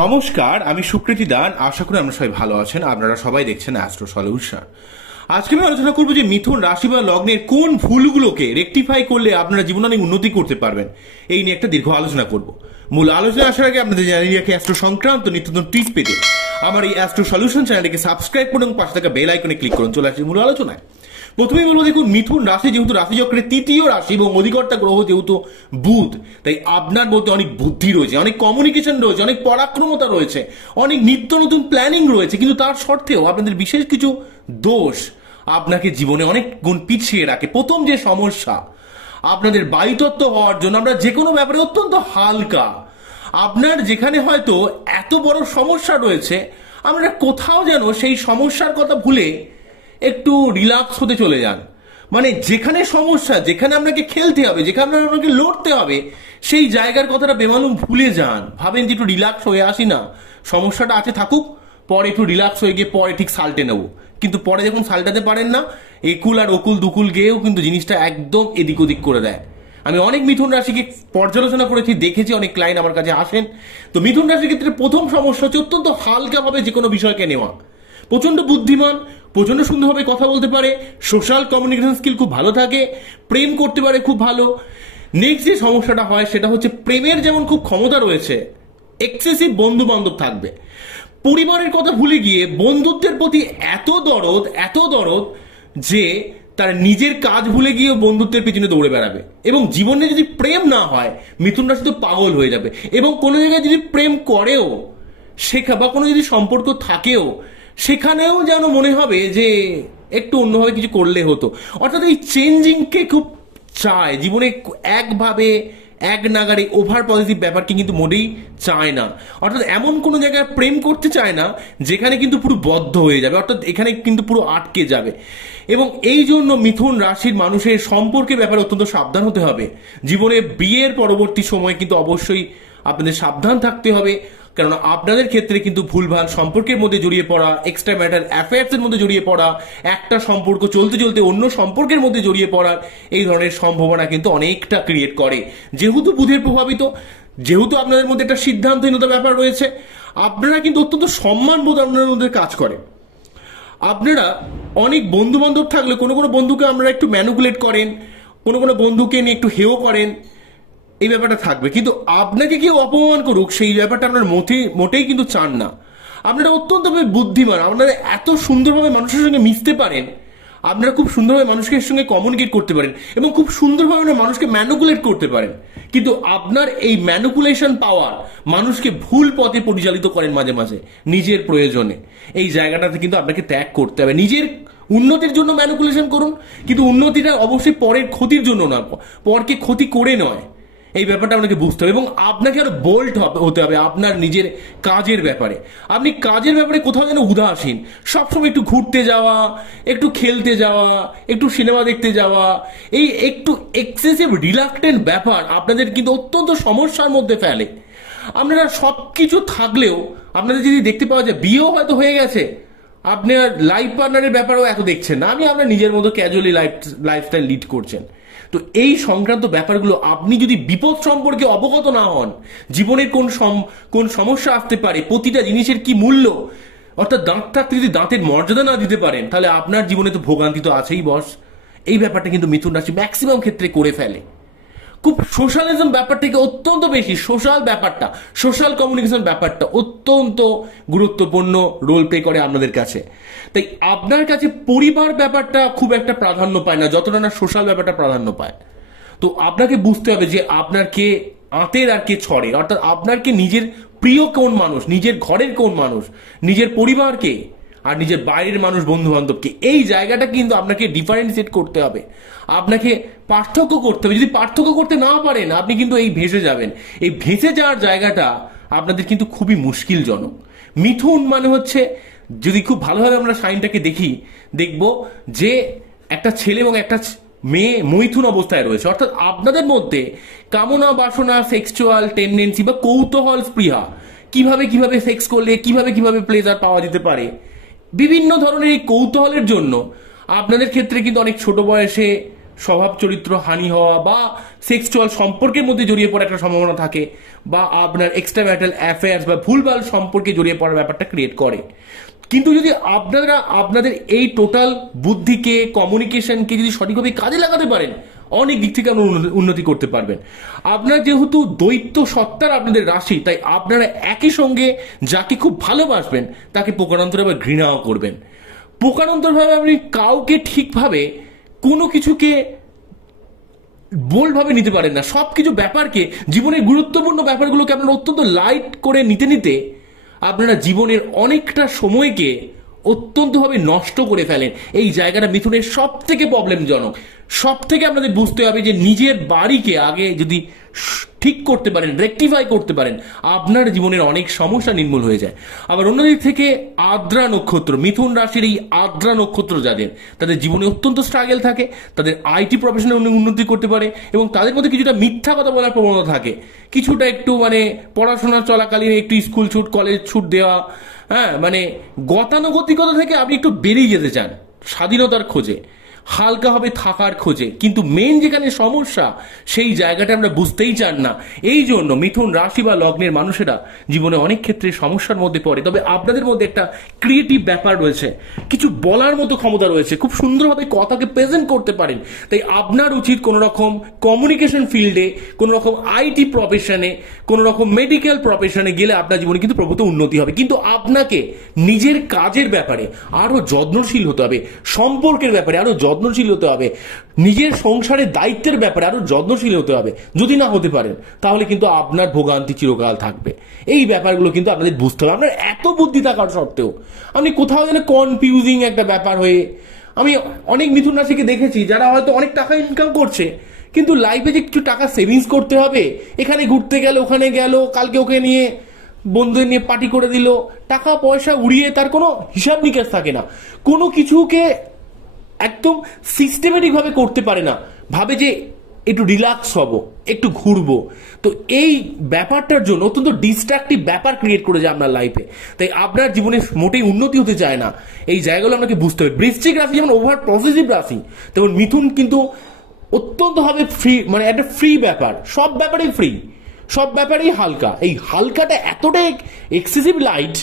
নমস্কার, আমি সুকৃতি দান। আশা করি আপনারা সবাই ভালো আছেন। আপনারা সবাই দেখছেন অ্যাস্ট্রো সলিউশন। আজকে আমি আলোচনা করবো যে মিথুন রাশি বা লগ্নের কোন ভুলগুলোকে রেকটিফাই করলে আপনারা জীবনে অনেক উন্নতি করতে পারবেন, এই নিয়ে একটা দীর্ঘ আলোচনা করব। মূল আলোচনা আসার আগে আপনাদের জানিয়ে রাখি, অ্যাস্ট্রো সংক্রান্ত নিত্য নতুন টিপস পেতে আমার এই অ্যাস্ট্রো সলিউশন চ্যানেলটিকে সাবস্ক্রাইব করুন এবং পাশে থাকা বেল আইকনে ক্লিক করুন। চলে আসছি মূল আলোচনায়। প্রথমেই বলবো, দেখুন, মিথুন রাশি যেহেতু রাশিচক্রের তৃতীয় রাশি এবং অধিকর্তা গ্রহ যেহেতু বুধ, তাই আপনার মধ্যে অনেক বুদ্ধি রয়েছে, অনেক কমিউনিকেশন রয়েছে, অনেক পরাক্রমতা রয়েছে, অনেক নিত্য নতুন প্ল্যানিং রয়েছে। কিন্তু তার সত্ত্বেও আপনাদের বিশেষ কিছু দোষ আপনাকে জীবনে অনেক গুণ পিছিয়ে রাখে। প্রথম যে সমস্যা, আপনাদের বায়ুতত্ত্ব হওয়ার জন্য আমরা যে কোনো ব্যাপারে অত্যন্ত হালকা। আপনার যেখানে হয়তো এত বড় সমস্যা রয়েছে, আমরা কোথাও যেন সেই সমস্যার কথা ভুলে একটু রিল্যাক্স হতে চলে যান। মানে যেখানে সমস্যা, যেখানে আপনাকে খেলতে হবে, যেখানে আপনাকে লড়তে হবে, সেই জায়গার কথাটা বেমালুম ভুলে যান। ভাবেন যে একটু রিল্যাক্স হয়ে আসি না, সমস্যাটা আছে থাকুক, পরে একটু রিল্যাক্স হয়ে গিয়ে পরে ঠিক সালটে নেবো। কিন্তু পরে যখন সালটাতে পারেন না, একুল আর ওকুল দুকুল গিয়েও কিন্তু জিনিসটা একদম এদিক ওদিক করে দেয়। আমি অনেক মিথুন রাশিকে পর্যালোচনা করেছি, দেখেছি, অনেক ক্লায়েন্ট আমার কাছে আসেন। তো মিথুন রাশির ক্ষেত্রে প্রথম সমস্যা হচ্ছে অত্যন্ত হালকাভাবে যে কোনো বিষয়কে নেওয়া। প্রচন্ড বুদ্ধিমান, প্রচন্ড সুন্দরভাবে কথা বলতে পারে, সোশ্যাল কমিউনিকেশন স্কিল খুব ভালো থাকে, প্রেম করতে পারে খুব ভালো। নেক্সট যে সমস্যাটা হয় সেটা হচ্ছে প্রেমের যেমন খুব ক্ষমতা রয়েছে, এক্সেসিভ বন্ধু বান্ধব থাকবে। পরিবারের কথা ভুলে গিয়ে বন্ধুত্বের প্রতি এত দরদ যে তার নিজের কাজ ভুলে গিয়েও বন্ধুত্বের পিছনে দৌড়ে বেড়াবে। এবং জীবনে যদি প্রেম না হয়, মিথুন রাশি তো পাগল হয়ে যাবে। এবং কোনো জায়গায় যদি প্রেম করেও বা কোনো যদি সম্পর্ক থাকেও, সেখানেও যেন মনে হবে যে একটু অন্যভাবে কিছু করলে হতো। অর্থাৎ এই চেঞ্জিংকে খুব চায় জীবনে, একভাবে এক নাগারে ওভার পজিটিভ ব্যাপারকে কিন্তু মোটেই চায় না। অর্থাৎ এমন কোনো জায়গায় প্রেম করতে চায় না যেখানে কিন্তু পুরো বদ্ধ হয়ে যাবে, অর্থাৎ এখানে কিন্তু পুরো আটকে যাবে। এবং এই জন্য মিথুন রাশির মানুষের সম্পর্কের ব্যাপারে অত্যন্ত সাবধান হতে হবে। জীবনে বিয়ের পরবর্তী সময় কিন্তু অবশ্যই আপনাদের সাবধান থাকতে হবে, কেননা আপনাদের ক্ষেত্রে কিন্তু ভুলভাল সম্পর্কের মধ্যে জড়িয়ে পড়া, এক্সট্রা ম্যাটার অ্যাফেয়ার্স এর মধ্যে জড়িয়ে পড়া, একটা সম্পর্ক চলতে চলতে অন্য সম্পর্কের মধ্যে জড়িয়ে পড়ার এই ধরনের সম্ভাবনা কিন্তু অনেকটা ক্রিয়েট করে। যেহেতু বুধের প্রভাবিত, যেহেতু আপনাদের মধ্যে একটা সিদ্ধান্তহীনতা ব্যাপার রয়েছে, আপনারা কিন্তু অত্যন্ত সম্মানবোধ আপনাদের মধ্যে কাজ করে। আপনারা অনেক বন্ধু বান্ধব থাকলে কোনো কোনো বন্ধুকে আপনারা একটু ম্যানুপুলেট করেন, কোনো কোনো বন্ধুকে নিয়ে একটু হেয় করেন, এই ব্যাপারটা থাকবে। কিন্তু আপনাকে কেউ অপমান করুক, সেই ব্যাপারটা আপনার মোটেই কিন্তু চান না। আপনারা অত্যন্ত বুদ্ধিমান, আপনারা এত সুন্দরভাবে মানুষের সঙ্গে মিশতে পারেন, আপনারা খুব সুন্দরভাবে মানুষের সঙ্গে কমিউনিকেট করতে পারেন এবং খুব সুন্দরভাবে মানুষকে ম্যানুপুলেট করতে পারেন। কিন্তু আপনার এই ম্যানুপুলেশন পাওয়ার মানুষকে ভুল পথে পরিচালিত করেন মাঝে মাঝে নিজের প্রয়োজনে। এই জায়গাটাতে কিন্তু আপনাকে ত্যাগ করতে হবে। নিজের উন্নতির জন্য ম্যানুপুলেশন করুন, কিন্তু উন্নতিটা অবশ্যই পরের ক্ষতির জন্য না, পরকে ক্ষতি করে নয়। এই ব্যাপারটা আপনাকে বুঝতে হবে এবং আপনাকে আরো বোল্ড হতে হবে আপনার নিজের কাজের ব্যাপারে। আপনি কাজের ব্যাপারে কোথাও যেন উদাসীন, সবসময় একটু ঘুরতে যাওয়া, একটু খেলতে যাওয়া, একটু সিনেমা দেখতে যাওয়া, এই একটু এক্সেসিভ রিলাক্টেন্ট ব্যাপার আপনাদের কিন্তু অত্যন্ত সমস্যার মধ্যে ফেলে। আপনারা সবকিছু থাকলেও আপনাদের যদি দেখতে পাওয়া যায় বিয়েও হয়তো হয়ে গেছে, আপনার লাইফ পার্টনারের ব্যাপারেও এত দেখছেন না, আপনার নিজের মতো ক্যাজুয়ালি লাইফস্টাইল লিড করছেন। তো এই সংক্রান্ত ব্যাপারগুলো আপনি যদি বিপদ সম্পর্কে অবগত না হন, জীবনের কোন সমস্যা আসতে পারে, প্রতিটা জিনিসের কি মূল্য, অর্থাৎ দাঁত থাকতে যদি দাঁতের মর্যাদা না দিতে পারেন, তাহলে আপনার জীবনে তো ভোগান্তি তো আছেই বস। এই ব্যাপারটা কিন্তু মিথুন রাশি ম্যাক্সিমাম ক্ষেত্রে করে ফেলে। খুব সোশ্যালিজম ব্যাপারটাকে অত্যন্ত বেশি, সোশ্যাল ব্যাপারটা, সোশ্যাল কমিউনিকেশন ব্যাপারটা অত্যন্ত গুরুত্বপূর্ণ রোল প্লে করে আপনাদের কাছে। তাই আপনার কাছে পরিবার ব্যাপারটা খুব একটা প্রাধান্য পায় না, যতটা না সোশ্যাল ব্যাপারটা প্রাধান্য পায়। তো আপনাকে বুঝতে হবে যে আপনার কে আঁতের আর কে ছড়ের, অর্থাৎ আপনার কে নিজের প্রিয় কোন মানুষ, নিজের ঘরের কোন মানুষ, নিজের পরিবারকে আর নিজের বাইরের মানুষ, বন্ধু বান্ধবকে, এই জায়গাটা কিন্তু আপনাকে ডিফারেন্সিয়েট করতে হবে, আপনাকে পার্থক্য করতে হবে। যদি পার্থক্য করতে না পারেন, আপনি কিন্তু এই ভেসে যাবেন। এই ভেসে যাওয়ার জায়গাটা আপনাদের কিন্তু খুবই মুশকিলজনক। মিথুন মানে হচ্ছে, যদি খুব ভালোভাবে আমরা সাইনটাকে দেখব যে একটা ছেলে এবং একটা মেয়ে মৈথুন অবস্থায় রয়েছে, অর্থাৎ আপনাদের মধ্যে কামনা বাসনা, সেক্সুয়াল টেন্ডেন্সি বা কৌতূহল স্পৃহা, কিভাবে সেক্স করলে কিভাবে প্লেজার পাওয়া যেতে পারে, বিভিন্ন ধরনের এই কৌতূহলের জন্য আপনাদের ক্ষেত্রে কিন্তু অনেক ছোট বয়সে স্বভাব চরিত্র হানি হওয়া বা সেক্সুয়াল সম্পর্কের মধ্যে জড়িয়ে পড়ার একটা সম্ভাবনা থাকে, বা আপনার এক্সট্রা ম্যারিটাল অ্যাফেয়ার্স বা ভুলভাল সম্পর্কে জড়িয়ে পড়ার ব্যাপারটা ক্রিয়েট করে। কিন্তু যদি আপনারা আপনাদের এই টোটাল বুদ্ধিকে, কমিউনিকেশনকে যদি সঠিকভাবে কাজে লাগাতে পারেন, অনেক দিক থেকে আপনারা উন্নতি করতে পারবেন। আপনার যেহেতু দৈত্য সত্তার আপনাদের রাশি, তাই আপনারা একই সঙ্গে যাকে খুব ভালোবাসবেন তাকে প্রকারান্তরে আবার ঘৃণাও করবেন। প্রকারান্তরভাবে আপনি কাউকে ঠিকভাবে কোনো কিছুকে বোল্ডভাবে নিতে পারেন না। সবকিছু ব্যাপারকে, জীবনের গুরুত্বপূর্ণ ব্যাপারগুলোকে আপনারা অত্যন্ত লাইট করে নিতে নিতে আপনারা জীবনের অনেকটা সময়কে অত্যন্তভাবে নষ্ট করে ফেলেন। এই জায়গাটা মিথুনের সব থেকে প্রবলেমজনক। সব থেকে আপনাদের বুঝতে হবে যে নিজের বাড়িকে আগে যদি ঠিক করতে পারেন, রেকটিফাই করতে পারেন, আপনার জীবনের অনেক সমস্যা নির্মূল হয়ে যায়। আবার অন্যদিক থেকে আদ্রা নক্ষত্র, মিথুন রাশির এই আদ্রা নক্ষত্র যাদের, তাদের জীবনে অত্যন্ত স্ট্রাগল থাকে, তাদের আইটি প্রফেশনে উন্নতি করতে পারে এবং তাদের মধ্যে কিছুটা মিথ্যা কথা বলার প্রবণতা থাকে, কিছুটা একটু পড়াশোনা চলাকালীন একটু স্কুল ছুট, কলেজ ছুট দেওয়া, হ্যাঁ, গতানুগতিকতা থেকে আপনি একটু বেরিয়ে যেতে চান স্বাধীনতার খোঁজে, হালকাভাবে থাকার খোঁজে। কিন্তু মেন যেখানে সমস্যা, সেই জায়গাটা আমরা বুঝতেই চান না। এই জন্য মিথুন রাশি বা লগ্নের মানুষেরা জীবনে অনেক ক্ষেত্রে সমস্যার মধ্যে পড়ে। তবে আপনাদের মধ্যে একটা ক্রিয়েটিভ ব্যাপার রয়েছে, কিছু বলার মতো ক্ষমতা রয়েছে, খুব সুন্দরভাবে কথাকে প্রেজেন্ট করতে পারেন। তাই আপনার উচিত কোনো রকম কমিউনিকেশন ফিল্ডে, কোনো রকম আইটি প্রফেশনে, কোনো রকম মেডিকেল প্রফেশনে গেলে আপনার জীবনে কিন্তু প্রভূত উন্নতি হবে। কিন্তু আপনাকে নিজের কাজের ব্যাপারে আরো যত্নশীল হতে হবে, সম্পর্কের ব্যাপারে আরো যত্নশীল হতে হবে, নিজের সংসারের দায়িত্বের ব্যাপারে আরো যত্নশীল হতে হবে। যদি না হতে পারেন তাহলে কিন্তু আপনার ভোগান্তি চিরকাল থাকবে। এই ব্যাপারগুলো কিন্তু আপনাদের বুঝতে হবে। আপনার এত বুদ্ধি থাকার সত্ত্বেও আপনি কোথাও যেন কনফিউজিং একটা ব্যাপার হয়ে, আমি অনেক মিথুন রাশিকে দেখেছি যারা হয়তো অনেক টাকা ইনকাম করছে, কিন্তু লাইফে যে কিছু টাকা সেভিংস করতে হবে, এখানে ঘুরতে গেল, ওখানে গেল, কালকে ওকে নিয়ে বন্ধুদের নিয়ে পার্টি করে দিল, টাকা পয়সা উড়িয়ে তার কোনো হিসাব নিকাশ থাকে না, কোনো কিছুকে একদম সিস্টেমেটিক ভাবে করতে পারে না, ভাবে যে একটু রিল্যাক্স হব, একটু ঘুরবো। তো এই ব্যাপারটার জন্য অত্যন্ত ডিস্ট্রাকটিভ ব্যাপার ক্রিয়েট করে যায় আপনার লাইফে। তাই আপনার জীবনে মোটেই উন্নতি হতে চায় না। এই জায়গাগুলো আপনাকে বুঝতে হবে। বৃশ্চিক রাশি যেমন ওভার পজিটিভ রাশি, তেমন মিথুন কিন্তু অত্যন্তভাবে ফ্রি, একটা ফ্রি ব্যাপার, সব ব্যাপারেই ফ্রি, সব ব্যাপারেই হালকা। এই হালকাটা এতটাই এক্সেসিভ লাইট,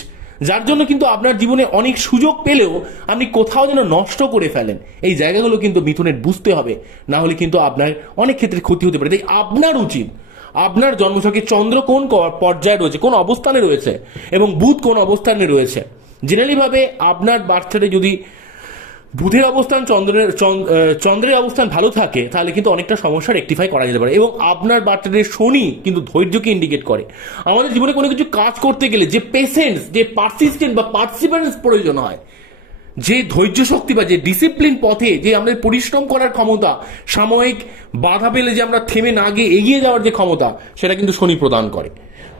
যার জন্য কিন্তু আপনার জীবনে অনেক সুযোগ পেলেও আপনি কোথাও যেন নষ্ট করে ফেলেন। এই জায়গাগুলো কিন্তু মিথুনের বুঝতে হবে, না হলে কিন্তু আপনার অনেক ক্ষেত্রে ক্ষতি হতে পারে। তাই আপনার উচিত আপনার জন্মছকে চন্দ্র কোন পর্যায়ে রয়েছে, কোন অবস্থানে রয়েছে এবং বুধ কোন অবস্থানে রয়েছে। জেনারেলি ভাবে আপনার বার্থচার্টে যদি বুধের অবস্থান, চন্দ্রের অবস্থান ভালো থাকে, তাহলে কিন্তু অনেকটা সমস্যা রেকটিফাই করা যেতে পারে। এবং আপনার বার্থডে শনি কিন্তু ধৈর্যকে ইন্ডিকেট করে। আমাদের জীবনে কোনো কিছু কাজ করতে গেলে যে পেশেন্স, যে পারসিস্টেন্ট বা পার্সিভারেন্স প্রয়োজন হয়, যে ধৈর্য শক্তি বা যে ডিসিপ্লিন পথে যে আমাদের পরিশ্রম করার ক্ষমতা, সাময়িক বাধা পেলে যে আমরা থেমে না গিয়ে এগিয়ে যাওয়ার যে ক্ষমতা, সেটা কিন্তু শনি প্রদান করে।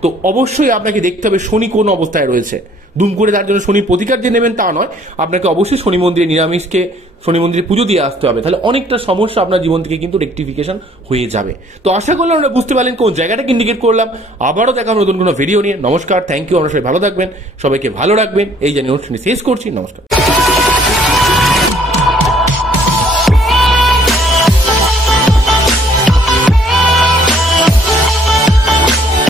তো অবশ্যই আপনাকে দেখতে হবে শনি কোন অবস্থায় রয়েছে। দুম করে তার জন্য শনির প্রতিকার যে নেবেন তা নয়, আপনাকে অবশ্যই শনি মন্দিরে নিরামিষকে শনি মন্দিরে পুজো দিয়ে আসতে হবে। তাহলে অনেকটা সমস্যা আপনার জীবন থেকে কিন্তু রেকটিফিকেশন হয়ে যাবে। তো আশা করলাম আমরা বুঝতে পারলেন কোন জায়গাটাকে ইন্ডিকেট করলাম। আবারও দেখা নতুন কোনো ভিডিও নিয়ে। নমস্কার, থ্যাংক ইউ। আমরা সবাই ভালো থাকবেন, সবাইকে ভালো রাখবেন, এই জানিয়ে অনুষ্ঠানটি শেষ করছি। নমস্কার।